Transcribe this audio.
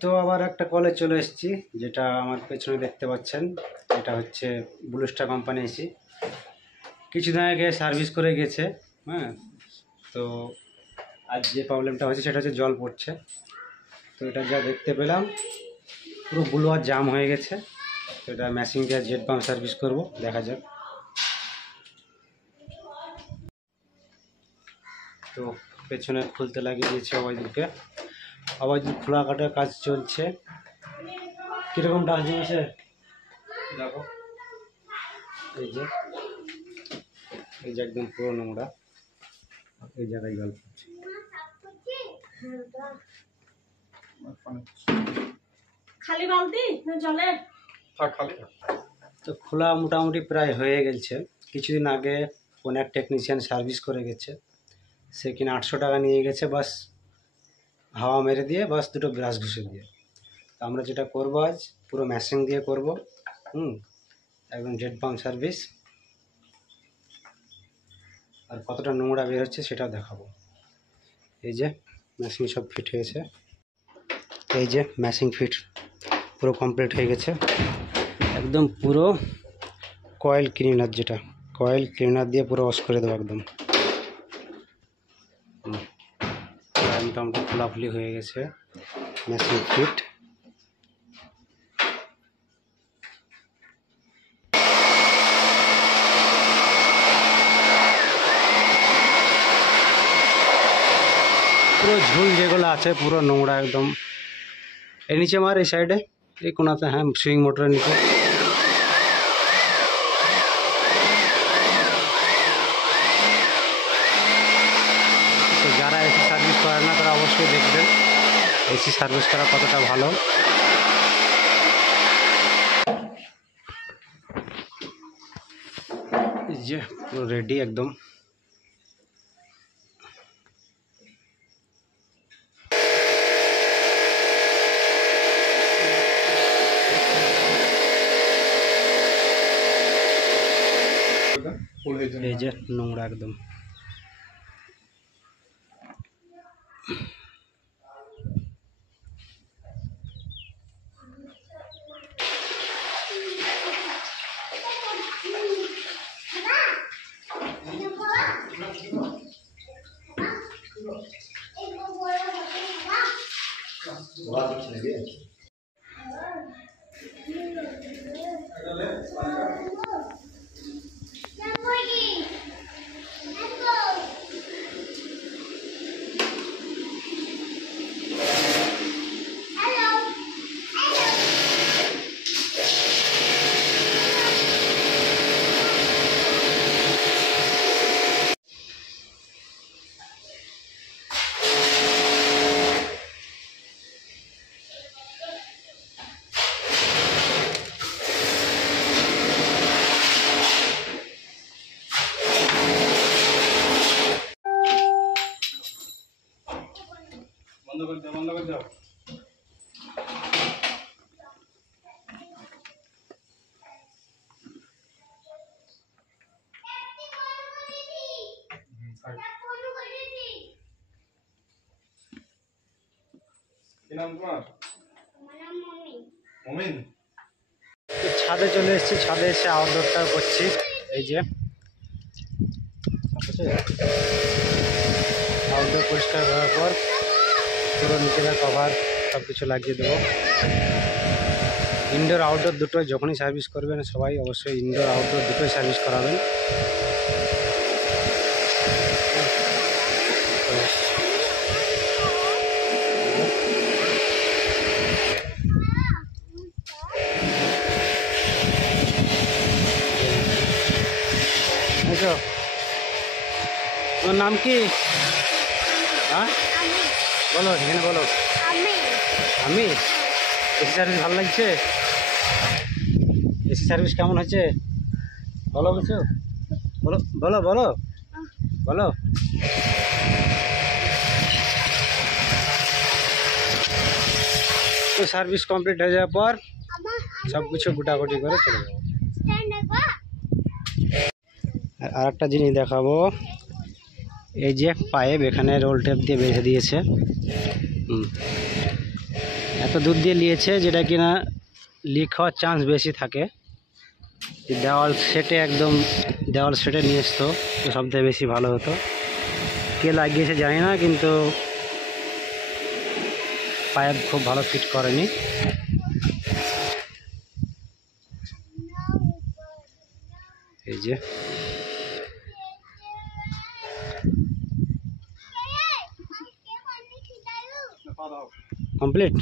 তো আবার একটা কলে চলে এসেছি, যেটা আমার পেছনে দেখতে পাচ্ছেন। এটা হচ্ছে ব্লু স্টার কোম্পানি এসি। কিছুদিন আগে সার্ভিস করে গেছে। হ্যাঁ, তো আজ যে প্রবলেমটা হচ্ছে সেটা হচ্ছে জল পড়ছে। তো এটা যা দেখতে পেলাম পুরো ব্লুয়ার জাম হয়ে গেছে। তো এটা মেশিন দিয়ে জেট পাম্প সার্ভিস করব, দেখা যাক। তো পেছনে খুলতে লাগিয়ে দিয়েছে অবৈধকে। অবৈধ খোলা কাটার কাজ চলছে। কীরকম ডাস্ট জমেছে দেখো, এই যে একদম পুরো নোংরা। এই জায়গায় জল পড়ছে। খালি বালতি না জলে? তো খোলা মোটামুটি প্রায় হয়ে গেছে। কিছুদিন আগে কোন এক টেকনিশিয়ান সার্ভিস করে গেছে, সে কিনা 800 টাকা নিয়ে গেছে, বাস হাওয়া মেরে দিয়ে, বাস দুটো ব্রাশ ঘষে দিয়ে। তো আমরা যেটা করব আজ পুরো মেশিন দিয়ে করব। একদম জেট পাম্প সার্ভিস। আর কতটা নোংরা বের হচ্ছে সেটাও দেখাবো। এই যে মেশিন সব ফিট হয়েছে। এই যে মেশিন ফিট পুরো কমপ্লিট হয়ে গেছে। একদম পুরো কয়েল ক্লিনার, যেটা কয়েল ক্লিনার দিয়ে পুরো ওয়াশ করে দেবো একদম। মোটামুটি খোলাখুলি হয়ে গেছে, মেশিন ফিট। পুরো ঝুল যেগুলো আছে পুরো নোংরা একদম। এই নিচে মার, এই সাইডে এই কোনাতে, হ্যাঁ সুইং মোটরের নিচে। তো যারা এসি সার্ভিস করেন না তারা অবশ্যই দেখবেন এসি সার্ভিস করা কতটা ভালো। এই যে পুরো রেডি একদম। এই যে নোংরা একদম। বন্ধ করে দাও। ছাদে চলে এসেছি, ছাদে এসে আউটডোরটা করছি। এই যে আউটডোর পরিষ্কার করার পর পুরো নিচের কভার সব কিছু লাগিয়ে দেবো। ইনডোর আউটডোর দুটোই যখনই সার্ভিস করবেন সবাই অবশ্যই ইনডোর আউটডোর দুটোই সার্ভিস করাবেন। তোমার নাম কি? হ্যাঁ বলো, এখানে বলো। আমি এসি সার্ভিস ভালো লাগছে? এসি সার্ভিস কেমন হচ্ছে বলো কিছু, বলো বলো বলো বলো। তো সার্ভিস কমপ্লিট হয়ে যাওয়ার পর সব কিছু গুটাগুটি করে চলে যাবো। আর একটা জিনিস দেখাবো, এই যে পাইপ এখানে রোল টেপ দিয়ে বেঁধে দিয়েছে। এত দূর দিয়ে নিয়েছে যেটা কিনা লিক হওয়ার চান্স বেশি থাকে। দেওয়াল সেটে একদম দেওয়াল সেটে নিয়ে আসতো তো সবথেকে বেশি ভালো হতো। কে লাগিয়েছে জানি না, কিন্তু পাইপ খুব ভালো ফিট করেনি। এই যে কমপ্লিট।